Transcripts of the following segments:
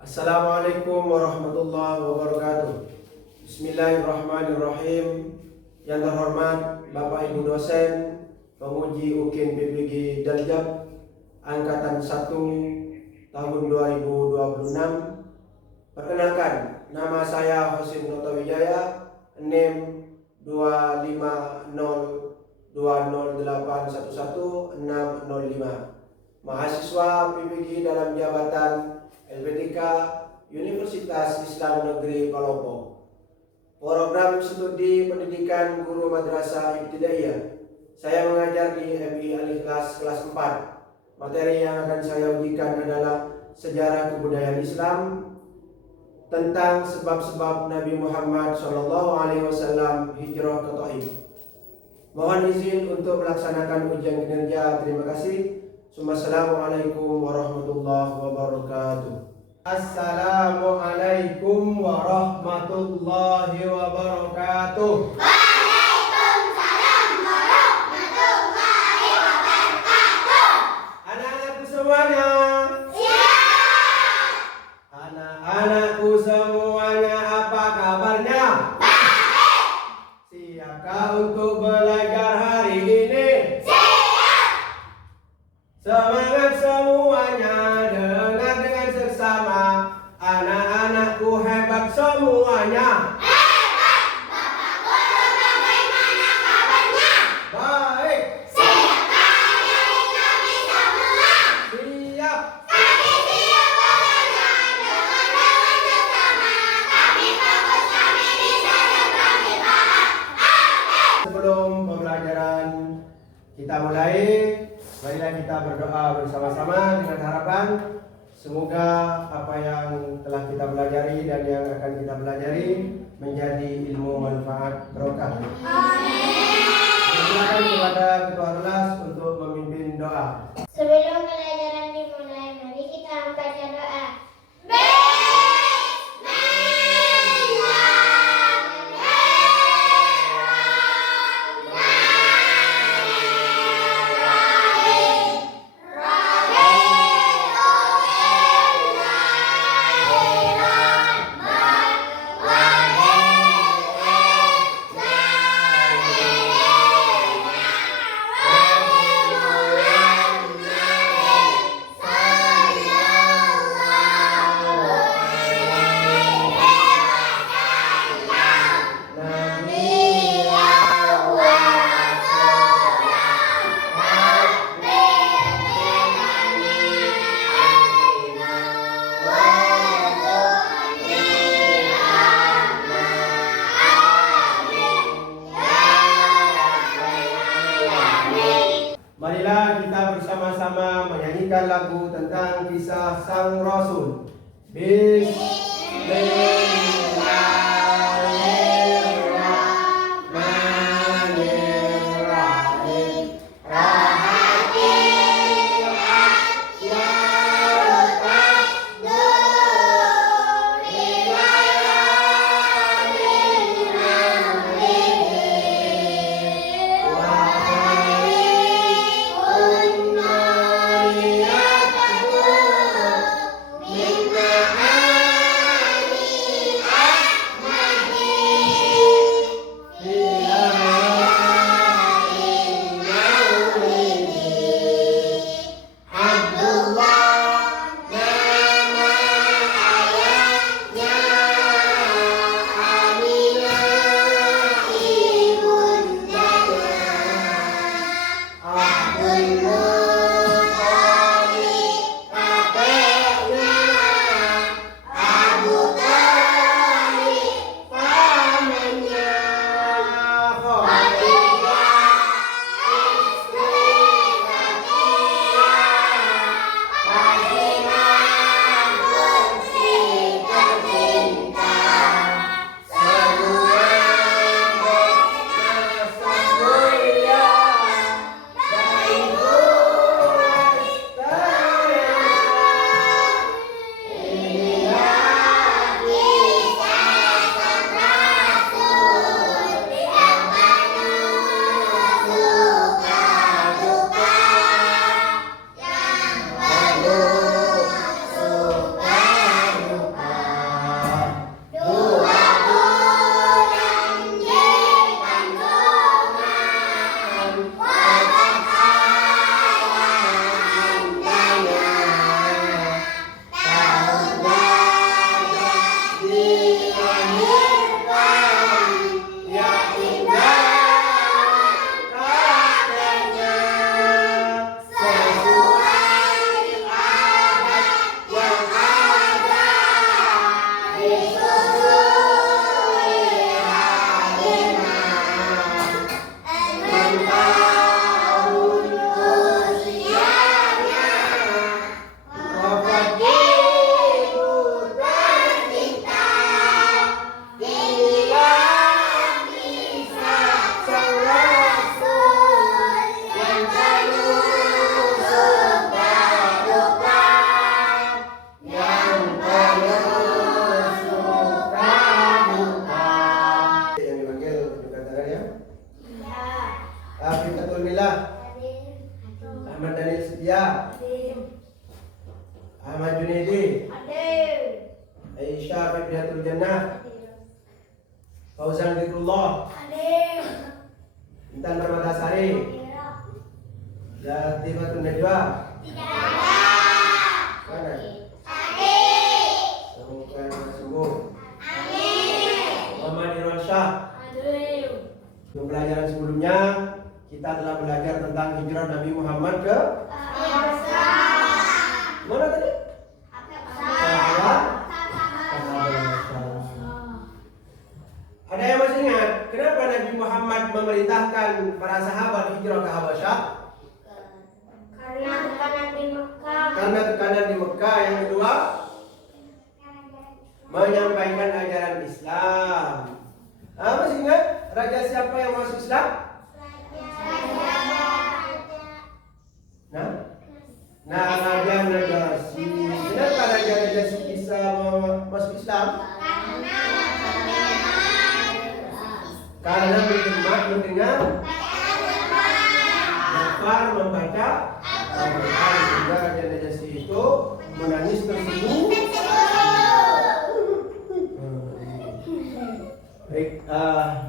Assalamualaikum warahmatullahi wabarakatuh. Bismillahirrahmanirrahim. Yang terhormat Bapak Ibu dosen, penguji UKIN PPG Daljab Angkatan 1 tahun 2026. Perkenalkan, nama saya Hosim Noto Wijaya, NIM 25020811605. Mahasiswa PPG dalam jabatan LPTK Universitas Islam Negeri Palopo. Program studi pendidikan guru madrasah ibtidaiyah. Saya mengajar di MI Al-Ikhlas kelas 4. Materi yang akan saya ujikan adalah sejarah kebudayaan Islam tentang sebab-sebab Nabi Muhammad SAW hijrah ke Taif. Mohon izin untuk melaksanakan ujian kinerja. Terima kasih. Assalamualaikum warahmatullahi wabarakatuh. Assalamualaikum warahmatullahi wabarakatuh. Waalaikumsalam warahmatullahi wabarakatuh. Anak-anakku semuanya. Siap. Anak-anakku semuanya, apa kabarnya? Baik. Siapkah untuk belajar hari ini? Siap. Semangat semuanya, dengar dengan seksama. Anak-anakku hebat semuanya. Hebat. Bapak Guru, bagaimana kabarnya? Baik. Siapkah adik-adik kami semua? Siap. Kami siap belajar dengan seksama. Kami fokus, kami bisa dan kami paham. Amin. Sebelum pembelajaran kita mulai, marilah kita berdoa bersama-sama dengan harapan semoga apa yang telah kita pelajari dan yang akan kita pelajari menjadi ilmu manfaat barokah. Silakan kepada ketua kelas untuk memimpin doa. Sebelum pelajaran dimulai, mari kita membaca doa. Marilah kita bersama-sama menyanyikan lagu tentang kisah Sang Rasul. Bismillahirrahmanirrahim. Minna Ahmad Junaidi, Hadir. Aisyah Fitriyatul Jannah, Fauzan Zikrullah, Hadir. Intan Ramadasari, Jatibatun Najwa. Tidak ada. Mana? Hadir. Semoga sembuh. Amin. Muhammad Irwansyah. Hadir. Pembelajaran sebelumnya kita telah belajar tentang hijrah Nabi Muhammad ke mana tadi? Ada yang masih ingat kenapa Nabi Muhammad memerintahkan para sahabat hijrah ke Habasyah? Karena tekanan di Mekah. Karena tekanan di Mekah. Yang kedua, menyampaikan ajaran Islam. Masih ingat raja siapa yang masuk Islam? Nah, Raja Najasyi. Kenapa Raja Najasyi bisa masuk Islam? Karena mendengar Ja'far membaca Al-Quran, sehingga Raja Najasyi itu menangis tersenyum. Baik,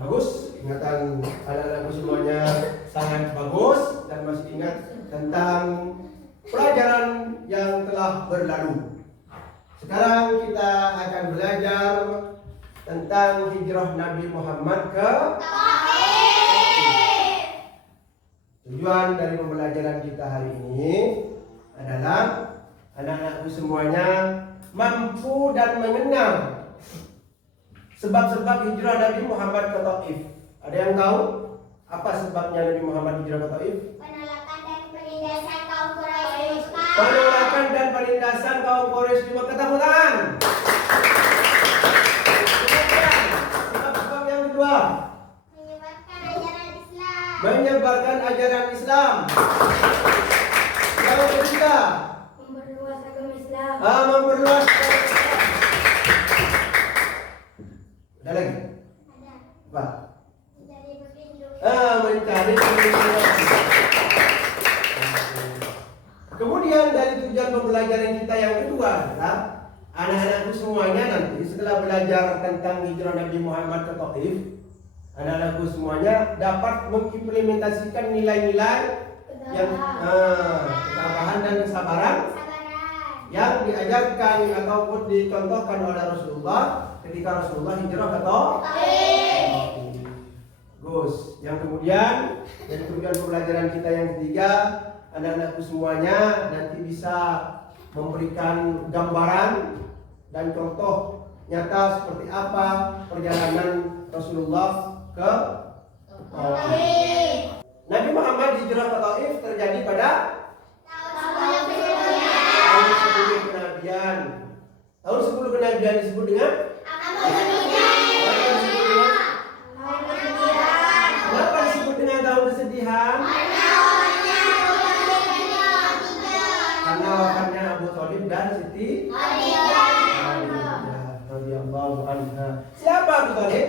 bagus. Ingatan anak-anakku semuanya sangat bagus dan masih ingat tentang pelajaran yang telah berlalu. Sekarang kita akan belajar tentang hijrah Nabi Muhammad ke tujuan dari pembelajaran kita hari ini adalah anak-anakku semuanya mampu dan mengenal sebab-sebab hijrah Nabi Muhammad ke Taif. Ada yang tahu apa sebabnya Nabi Muhammad hijrah ke Taif? Penolakan dan penindasan kaum Quraisy di Mekah. Tepuk tangan. Sebab yang kedua, menyebarkan ajaran Islam. Yang ketiga, Memperluas agama Islam. memperluas agama Islam. Ada lagi? Apa? Mencari petunjuk. Kemudian dari tujuan pembelajaran kita yang kedua adalah anak-anakku semuanya nanti setelah belajar tentang hijrah Nabi Muhammad ke Taif, anak-anakku semuanya dapat mengimplementasikan nilai-nilai yang ketabahan dan kesabaran yang diajarkan ataupun dicontohkan oleh Rasulullah ketika Rasulullah hijrah ke Taif. Gus, yang kemudian dari tujuan pembelajaran kita yang ketiga, anak-anakku semuanya nanti bisa memberikan gambaran dan contoh nyata seperti apa perjalanan Rasulullah ke Taif. Nabi Muhammad hijrah ke Taif terjadi pada tahun 10 kenabian. Tahun 10 kenabian disebut dengan kenapa disebut dengan tahun kesedihan? Karena wafatnya Abu Thalib dan Siti radhiyallahu anha. Siapa Abu Thalib?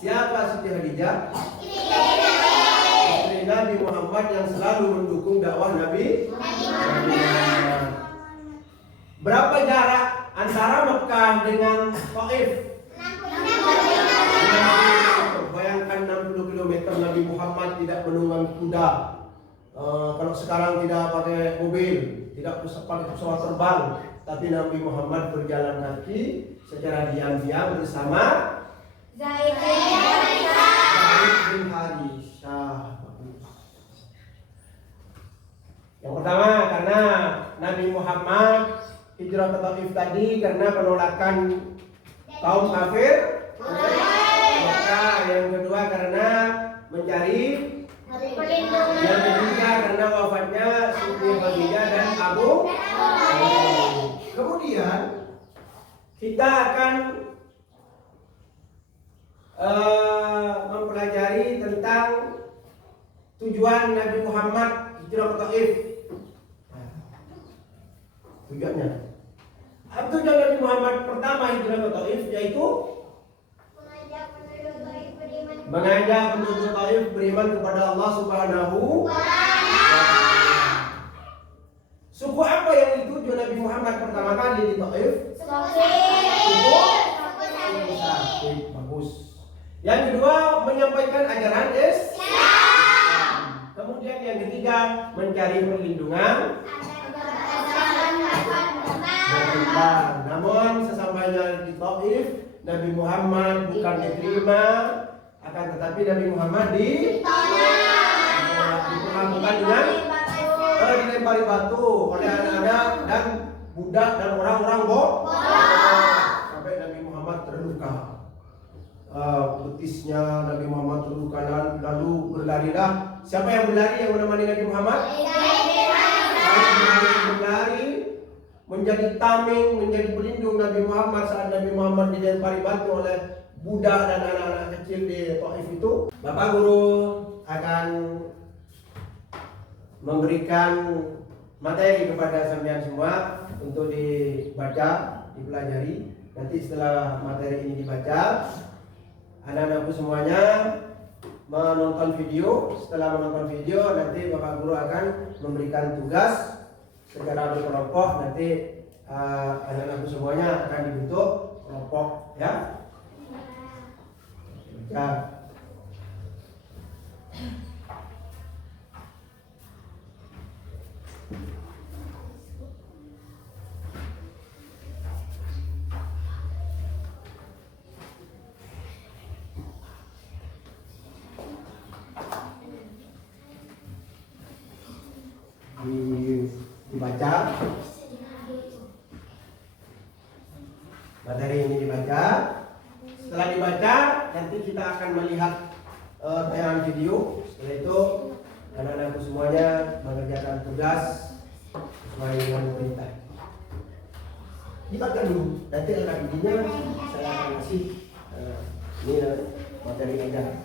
Siapa Siti Khadijah? Istri Nabi Muhammad yang selalu mendukung dakwah Nabi. Berapa jarak antara Mekah dengan Taif? Bayangkan 60 km. Nabi Muhammad tidak menunggang kuda. Kalau sekarang tidak pakai mobil, tidak pakai pesawat terbang, tapi Nabi Muhammad berjalan kaki secara diam-diam bersama Zaid bin Harithah. Yang pertama karena Nabi Muhammad hijrah ke Taif tadi karena penolakan kaum kafir. Yang kedua karena mencari. Yang ketiga karena wafatnya Siti Khadijah dan Abu. Kemudian kita akan mempelajari tentang tujuan Nabi Muhammad hijrah ke Taif. Tujuannya. Tujuan Nabi Muhammad pertama hijrah ke Taif yaitu mengajak penduduk Taif beriman kepada Allah Subhanahu wa Ta'ala. Muhammad pertama kali di Taif? Bagus. Yang kedua, menyampaikan ajaran Islam. Kemudian yang ketiga, mencari perlindungan. Namun sesampainya di Taif, Nabi Muhammad bukan diterima, akan tetapi Nabi Muhammad diperlakukan dengan dilempari batu oleh anak-anak dan budak dan orang-orang sampai Nabi Muhammad terluka. Betisnya Nabi Muhammad terluka, lalu berlarilah. Siapa yang berlari yang menemani Nabi Muhammad? Berlari menjadi tameng, menjadi pelindung Nabi Muhammad saat Nabi Muhammad dilempari batu oleh budak dan anak-anak kecil di Taif itu. Bapak Guru akan memberikan materi kepada sampean semua untuk dibaca, dipelajari. Nanti setelah materi ini dibaca, anak-anakku semuanya menonton video. Setelah menonton video, nanti Bapak Guru akan memberikan tugas secara berkelompok. Nanti anak-anakku semuanya akan dibentuk kelompok, ya. Ya. Dibaca materi ini, dibaca. Setelah dibaca, nanti kita akan melihat tayangan video. Setelah itu anak-anakku semuanya mengerjakan tugas sesuai dengan perintah. Dibaca dulu, nanti anak idinya saya akan kasih ini materi aja.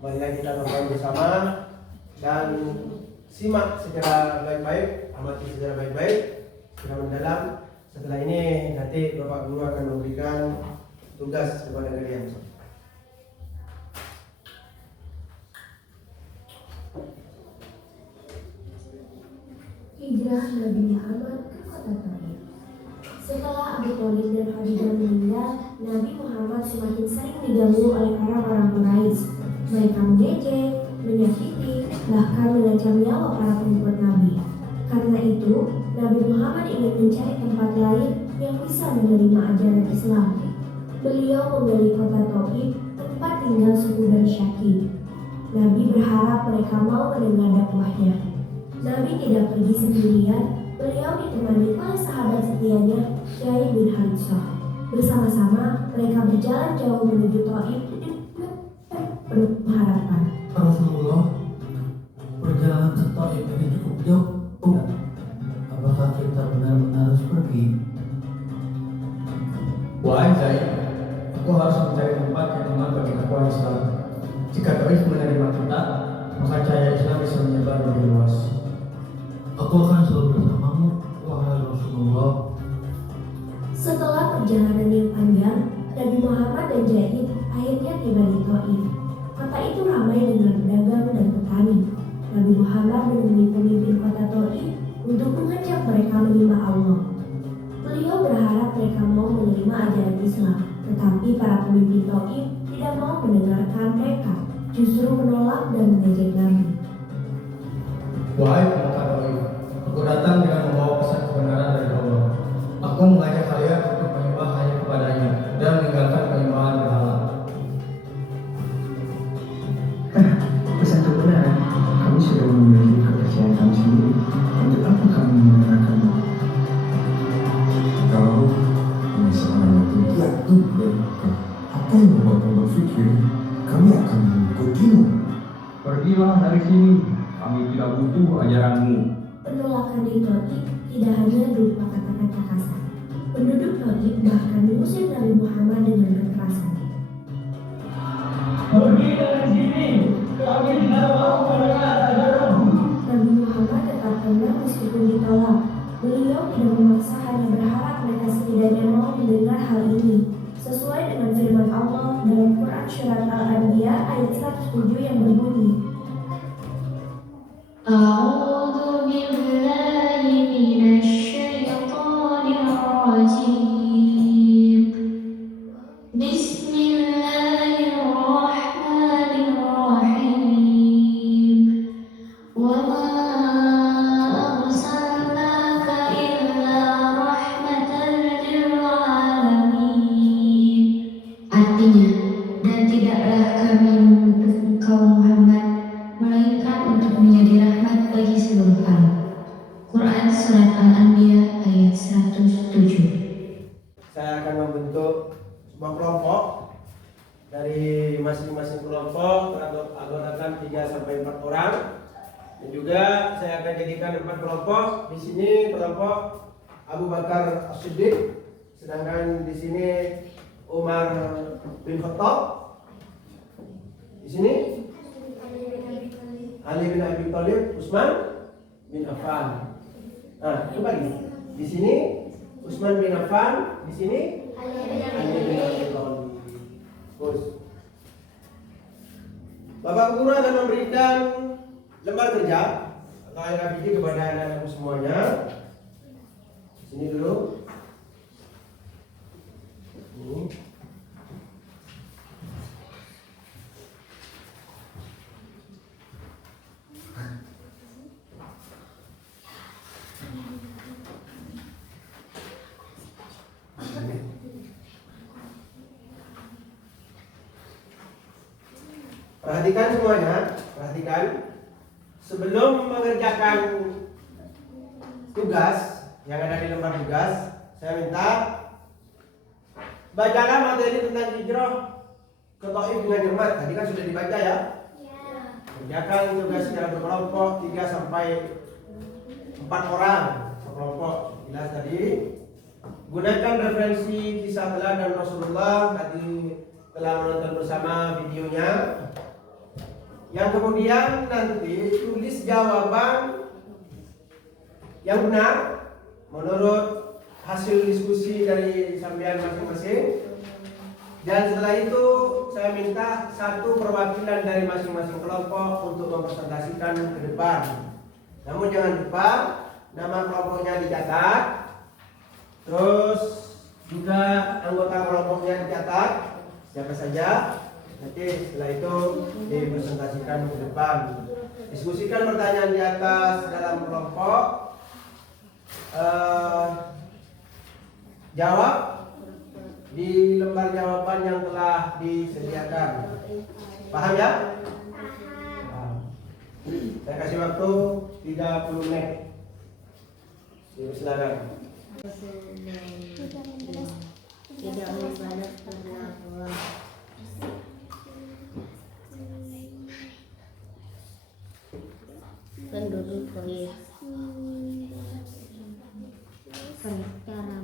Marilah kita nonton bersama dan simak secara baik-baik, amati secara baik-baik, secara mendalam. Setelah ini nanti Bapak Guru akan memberikan tugas kepada kalian. hijrah Nabi Muhammad ke kota Taif. Setelah Abu Thalib dan Khadijah meninggal, Nabi Muhammad semakin sering diganggu oleh orang-orang Quraisy. Mereka mengejek, menyakiti, bahkan mengancam nyawa para pengikut Nabi. Karena itu, Nabi Muhammad ingin mencari tempat lain yang bisa menerima ajaran Islam. Beliau memilih kota Taif, tempat tinggal suku Bani Syakib. Nabi berharap mereka mau mendengar dakwahnya. Nabi tidak pergi sendirian, beliau ditemani oleh sahabat setianya, Zaid bin Harithah. Bersama-sama mereka berjalan jauh menuju Taif dengan penuh harapan. Rasulullah, perjalanan ke Taif ini cukup jauh. Apakah kita benar-benar harus pergi? Wahai Zaid, aku harus mencari tempat yang aman bagi dakwah Islam. Jika Taif menerima kita, maka cahaya Islam bisa menyebar lebih luas. Aku akan selalu bersamamu, wahai Rasulullah. Setelah perjalanan yang panjang, Nabi Muhammad dan Zaid akhirnya tiba di Taif. Kota itu ramai dengan pedagang dan petani. Nabi Muhammad menemui pemimpin kota Taif untuk mengajak mereka menimba Allah. Beliau berharap mereka mau menerima ajaran Islam, tetapi para pemimpin Taif tidak mau mendengarkan mereka, justru menolak dan mengejek Nabi. Wahai pemuka Taif, aku datang dengan membawa pesan kebenaran dari Allah. Aku mengajak kalian untuk menyembah hanya kepadanya dan meninggalkan penyembahan berhala. Pesan kebenaran, kami sudah memiliki kepercayaan kami sendiri. Untuk apa kami mendengarkanmu? Kau hanya seorang yang tidak dan apa yang membuatmu berpikir kami akan mengikutimu? Pergilah dari sini, kami tidak butuh ajaranmu. Penolakan di Taif tidak hanya berupa kata-kata kasar. Penduduk Taif bahkan mengusir Nabi Muhammad dengan kekerasan. Pergi dari sini, kami tidak mau mendengar ajaranmu. Nabi Muhammad tetap tenang meskipun ditolak. Beliau tidak memaksa, hanya berharap mereka setidaknya mau mendengar hal ini. Sesuai dengan firman Allah dalam Quran Surat Al-Anbiya ayat 107 yang berbunyi, A'udzu billahi minasyaitonir rajim. Bismillahirrahmanirrahim. Wa ma arsalnaka illa rahmatan lil alamin. Artinya, dan tidaklah kami mengutus engkau Muhammad melainkan untuk menjadi rahmat bagi seluruh alam. Quran Surat Al-Anbiya ayat 107. Saya akan membentuk sebuah kelompok. Dari masing-masing kelompok teranggotakan 3-4 orang. Dan juga saya akan jadikan 4 kelompok. Di sini kelompok Abu Bakar As-Siddiq, sedangkan di sini Umar bin Khattab. Di sini Ali bin Abi Thalib, Utsman bin Affan. Nah, coba lagi. Di sini Utsman bin Affan, di sini Ali bin Abi Thalib. Terus Bapak Guru akan memberikan lembar kerja atau RKPD kepada anak-anakku semuanya. Sini dulu. Ini. Perhatikan semuanya, perhatikan. Sebelum mengerjakan tugas yang ada di lembar tugas, saya minta bacalah materi tentang hijrah ke Taif dengan cermat. Tadi kan sudah dibaca ya. Kerjakan tugas secara berkelompok 3-4 orang sekelompok. Jelas tadi. Gunakan referensi kisah teladan Rasulullah, tadi telah menonton bersama videonya. Yang kemudian nanti tulis jawaban yang benar menurut hasil diskusi dari sampean masing-masing. Dan setelah itu saya minta satu perwakilan dari masing-masing kelompok untuk mempresentasikan ke depan. Namun jangan lupa nama kelompoknya dicatat. Terus juga anggota kelompoknya dicatat siapa saja. Nanti setelah itu dipresentasikan ke depan. Diskusikan pertanyaan di atas dalam kelompok. Jawab di lembar jawaban yang telah disediakan. Paham ya? Paham. Saya kasih waktu 30 menit. Silakan. Tidak membalas perlakuan. Penduduk proyek cara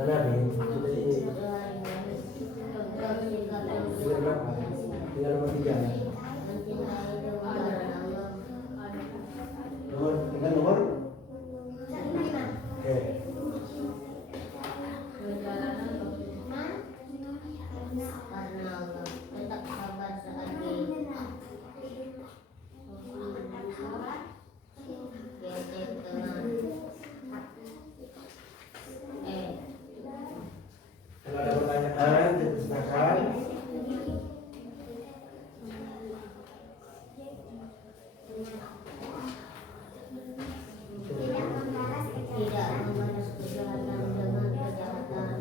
Mana nih? Tinggal nomor 3. Tinggal nomor. Oke. karena Allah tetap sabar saat ini. Kalau ada pertanyaan, silakan. Tidak membalas kejahatan dengan kejahatan.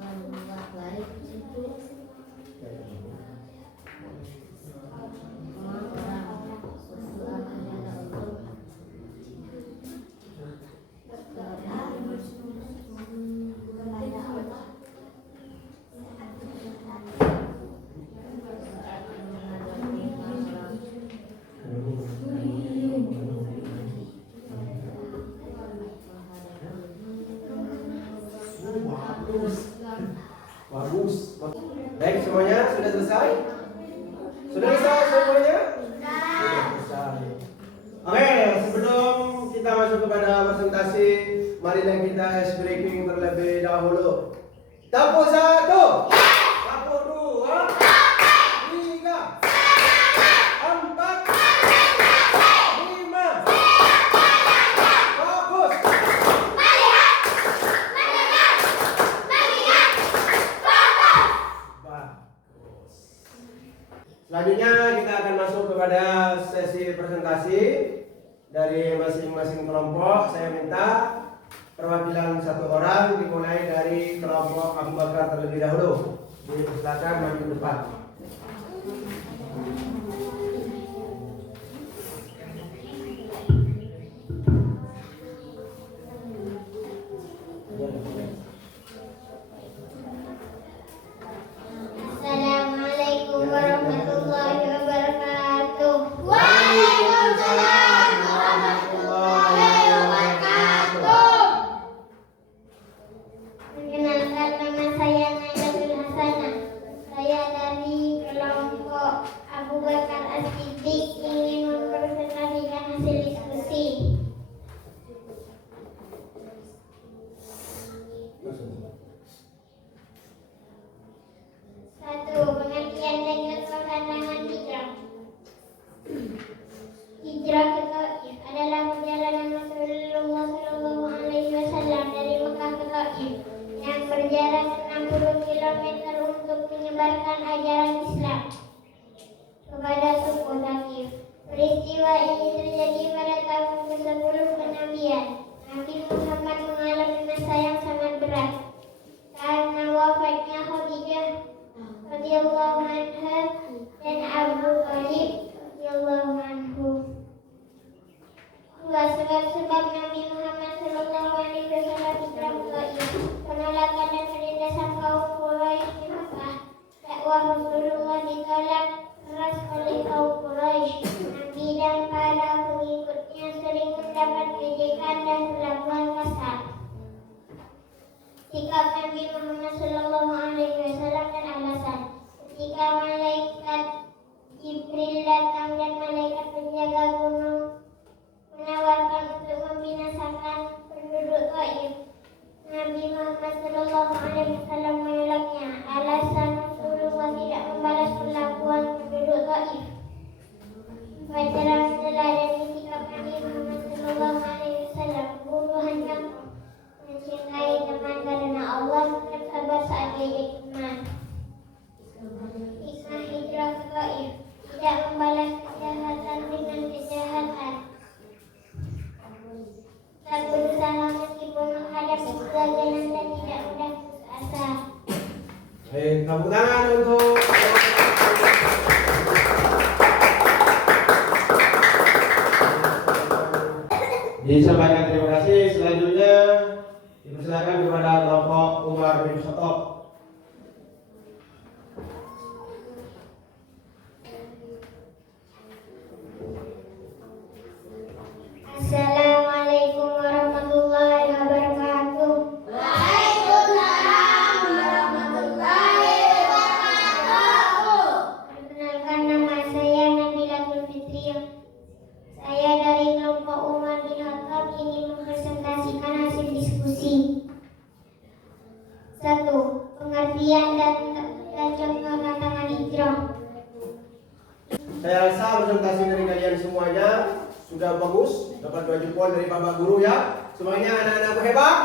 Berbuat baik itu semua orang berdoa kepada Allah. Bagus. Baik, semuanya sudah selesai? Sudah selesai semuanya? Sudah selesai. Oke, sebelum kita masuk kepada presentasi, marilah kita ice breaking terlebih dahulu. Tepuk 1, tepuk 2, 3, 4, 5. Fokus. Selanjutnya kita akan masuk kepada sesi presentasi dari masing-masing kelompok. Saya minta perwakilan satu orang dimulai dari kelompok Abu Bakar terlebih dahulu. Silakan maju ke depan. Assalamualaikum warahmatullahi wabarakatuh. Waalaikumsalam warahmatullahi wabarakatuh. Dua, sebab-sebab Nabi Muhammad Sallallahu Alaihi Wasallam Islam Taif, penolakan dan penindasan kaum Quraisy di Mekah. Dakwah Rasulullah ditolak keras oleh kaum Quraisy. Nabi dan para pengikutnya sering mendapat ejekan dan perlakuan kasar. Sikap Nabi Muhammad Sallallahu Alaihi Wasallam dan alasan. Ketika malaikat Jibril datang dan malaikat penjaga gunung menawarkan untuk membinasakan penduduk Taif, Nabi Muhammad Sallallahu Alaihi Wasallam menolaknya. Alasan Rasulullah tidak membalas perlakuan penduduk Taif. Wajarlah meneladani sikap Nabi Muhammad Sallallahu Alaihi Wasallam. Guru hendak mencintai teman karena Allah, tetap sabar saat diajak teman. Hikmah hijrah ke Taif, tidak membalas kejahatan dengan kejahatan. Tak berusaha meskipun menghadapi kegagalan dan tidak mudah putus asa. Tepuk tangan untuk disampaikan. Terima kasih. Selanjutnya dipersilakan kepada Bapak Umar bin Khattab. Assalamualaikum warahmatullahi wabarakatuh. Waalaikumsalam warahmatullahi wabarakatuh. Perkenalkan, nama saya Nabilatul Fitri. Saya dari kelompok Umar bin Khattab ingin mempresentasikan hasil diskusi. 1. Pengertian dan contoh tantangan hijrah. Saya rasa presentasi dari kalian semuanya sudah bagus, dapat 2 jempol dari Bapak Guru ya. Semuanya anak-anakku hebat.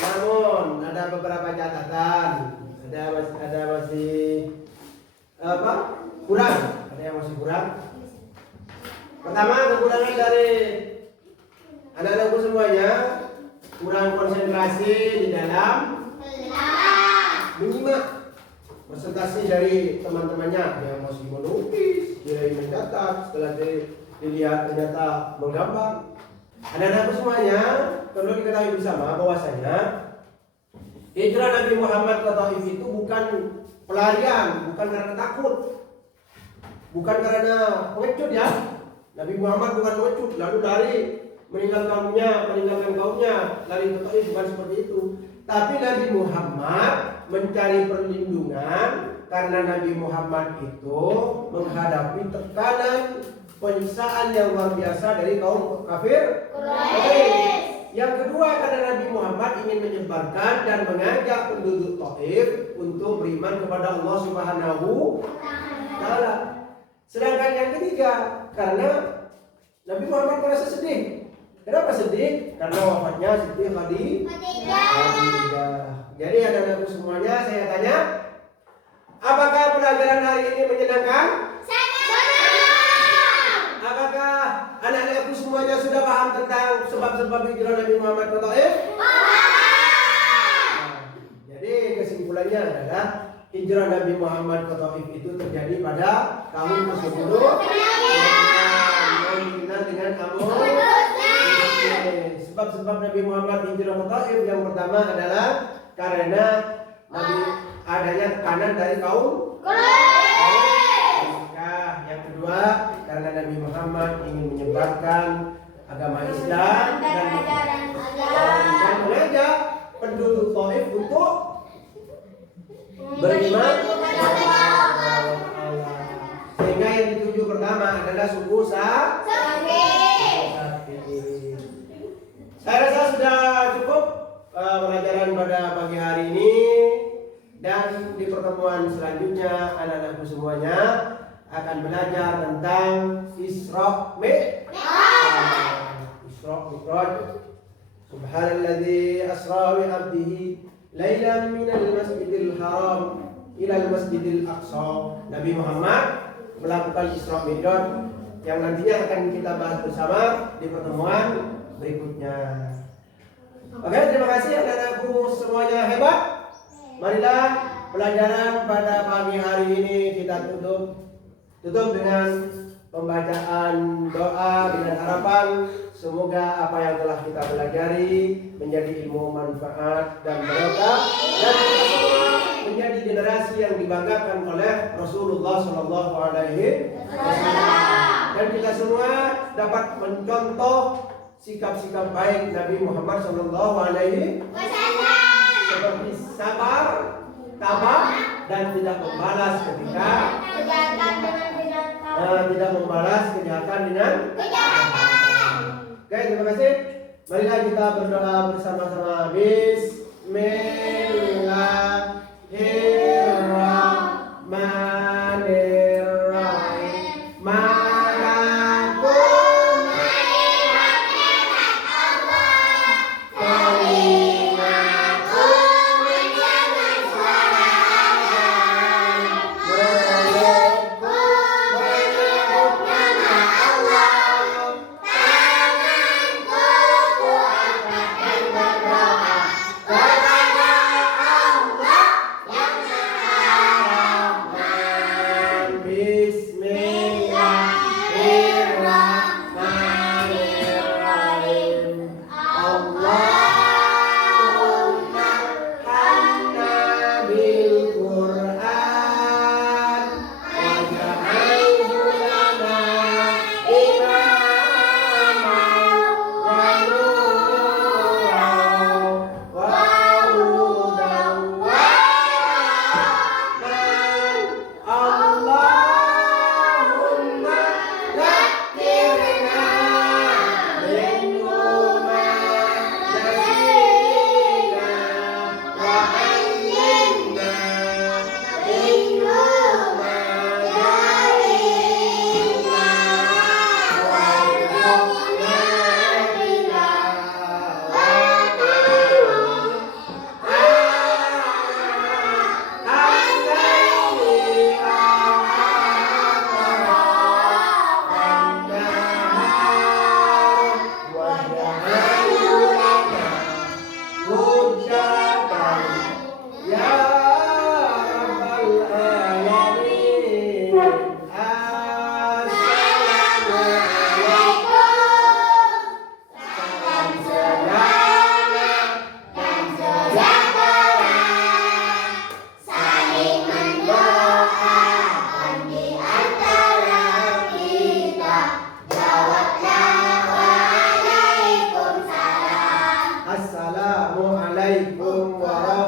Namun ada beberapa catatan. Ada masih kurang. Ada yang masih kurang. Pertama, kekurangan dari anak-anakku semuanya kurang konsentrasi di dalam menyimak presentasi dari teman-temannya yang masih menulis, dia mencatat, setelah dilihat ternyata menggambar. Anak-anakku semuanya perlu diketahui bersama bahwasanya hijrah Nabi Muhammad ke Taif itu bukan pelarian, bukan karena takut, bukan karena pengecut ya. Nabi Muhammad bukan pengecut lalu lari meninggalkan kaumnya, lari ke Taif, bukan seperti itu. Tapi Nabi Muhammad mencari perlindungan karena Nabi Muhammad itu menghadapi tekanan penyiksaan yang luar biasa dari kaum kafir Quraisy. Yang kedua, karena Nabi Muhammad ingin menyebarkan dan mengajak penduduk Taif untuk beriman kepada Allah Subhanahu wa Ta'ala. Sedangkan yang ketiga, karena Nabi Muhammad merasa sedih. Kenapa sedih? Karena wafatnya Siti Khadijah. Jadi anak-anakku semuanya saya tanya, apakah pelajaran hari ini menyenangkan? Apakah anak-anakku semuanya sudah paham tentang sebab-sebab hijrah Nabi Muhammad ke Taif? Jadi kesimpulannya adalah hijrah Nabi Muhammad ke Taif itu terjadi pada tahun ke-10 yang dikenal dengan tahun. Sebab-sebab Nabi Muhammad hijrah ke Taif yang pertama adalah karena adanya tekanan dari kaum Quraisy. Yang kedua, karena Nabi Muhammad ingin menyebarkan agama Islam dan mengajak penduduk Taif untuk beriman kepada Allah. Sehingga yang dituju pertama adalah suku Safi. Saya rasa sudah cukup pelajaran pada pagi hari ini, dan di pertemuan selanjutnya anak-anakku semuanya akan belajar tentang Isra Mi'raj. Subhanalladzi asra bi 'abdihi lailan minal masjidil haram ilal masjidil aqsa. Nabi Muhammad melakukan Isra Mi'raj yang nantinya akan kita bahas bersama di pertemuan berikutnya. Oke, terima kasih anak-anakku semuanya hebat. Marilah pelajaran pada pagi hari ini kita tutup Tutup dengan pembacaan doa dengan harapan semoga apa yang telah kita pelajari menjadi ilmu manfaat dan barokah dan kita semua menjadi generasi yang dibanggakan oleh Rasulullah Shallallahu Alaihi Wasallam dan kita semua dapat mencontoh sikap-sikap baik Nabi Muhammad Shallallahu Alaihi Wasallam seperti sabar, tabah dan tidak membalas ketika tidak membalas kejahatan dengan kejahatan. Oke, terima kasih. Marilah kita berdoa bersama-sama. Bismillahirrahmanirrahim. Assalamualaikum warahmatullahi